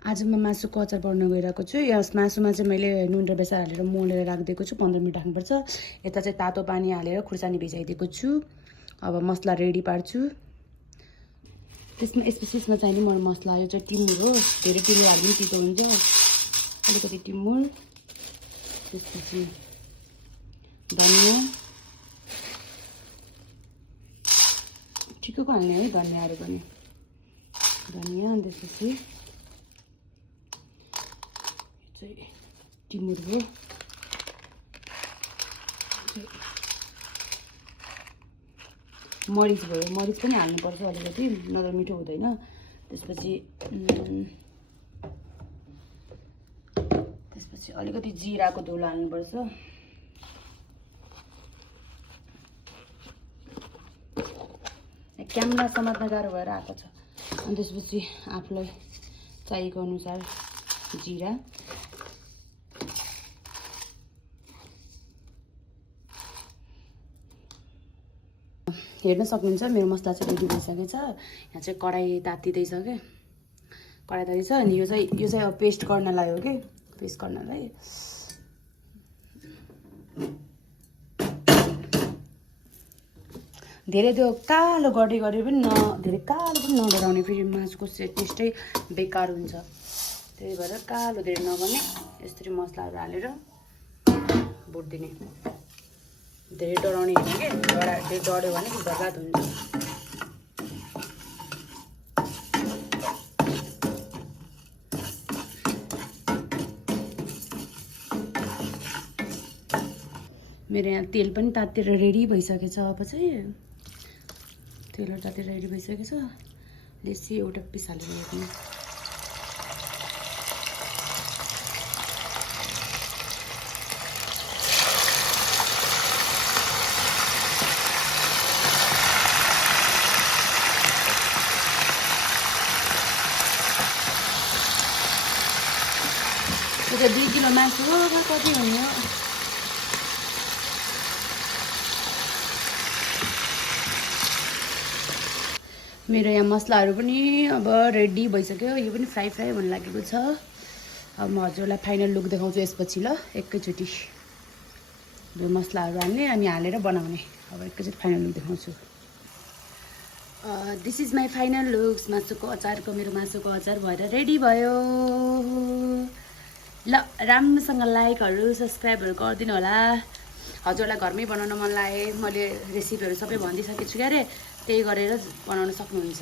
आज म मासुको अचार बनाउन गइरहेको छु। यस मासुमा चाहिँ मैले नुन र बेसार हालेर मोलेर राखिदिएको छु। 15 मिनट राख्नुपर्छ। यता चाहिँ तातो पानी हालेर खुर्सानी भिजाइदिएको छु। अब मसला रेडी पार्छु। त्यसमा यसमा चाहिने मर मसला यो चाहिँ टिमुर हो। धेरै टिमुर हाल्नु तितो हुन्छ। अलिकति टिमुर, त्यसपछि धनिया ठिकको हाल्ने है, धनियाहरू पनि धनिया। अनि त्यसपछि चाहिँ टिमुर हो। मरिच भयो, मरिच पनि हाल्नुपर्छ अलिकति, नत्र मिठो हुँदैन। त्यसपछि अलिकति जिराको धुलो हाल्नुपर्छ। क्यामेरा समात्न गाह्रो भएर आएको छ। अनि त्यसपछि आफूलाई चाहिएको अनुसार जिरा, हेर्न सक्नुहुन्छ मेरो मसला चाहिँ रेडी भइसकेको छ। यहाँ चाहिँ कराई तातिँदैछ के, कराई तातिन्छ। अनि यो चाहिँ अब पेस्ट गर्नलाई हो कि, पेस्ट गर्नलाई धेरै त्यो कालो गरी पनि धेरै कालो पनि नगराउने, फेरि मासुको टेस्टै बेकार हुन्छ। त्यही भएर कालो धेरै नगर्ने, यसरी मसलाहरू हालेर भुटिदिने। धेरै डराउने होइन कि, धेरै डढ्यो भने बर्बाद हुन्छ। मेरो यहाँ तेल पनि तातेर रेडी भइसकेको छ। अब चाहिँ तेलहरू तातेर रेडी भइसकेको छ। लेसी एउटा पिस हालेर हेर्नु। त्यो 2 किलो मासु हो, कति हुने हो। मेरो यहाँ मसलाहरू पनि अब रेडी भइसक्यो। यो पनि फ्राई हुन लागेको छ। अब म हजुरलाई फाइनल लुक देखाउँछु यसपछि ल। एकैचोटि यो मसलाहरू हाल्ने अनि हालेर बनाउने। अब एकैचोटि फाइनल लुक देखाउँछु। This is my final looks. मासुको अचारको मेरो मासुको अचार भएर रेडी भयो ल। राम्रोसँग लाइकहरू सब्सक्राइबहरू गरिदिनु होला। हजुरलाई घरमै बनाउन मन लागे, मैले रेसिपीहरू सबै भनिदिइसकेको छु क्यारे, त्यही गरेर बनाउन सक्नुहुन्छ।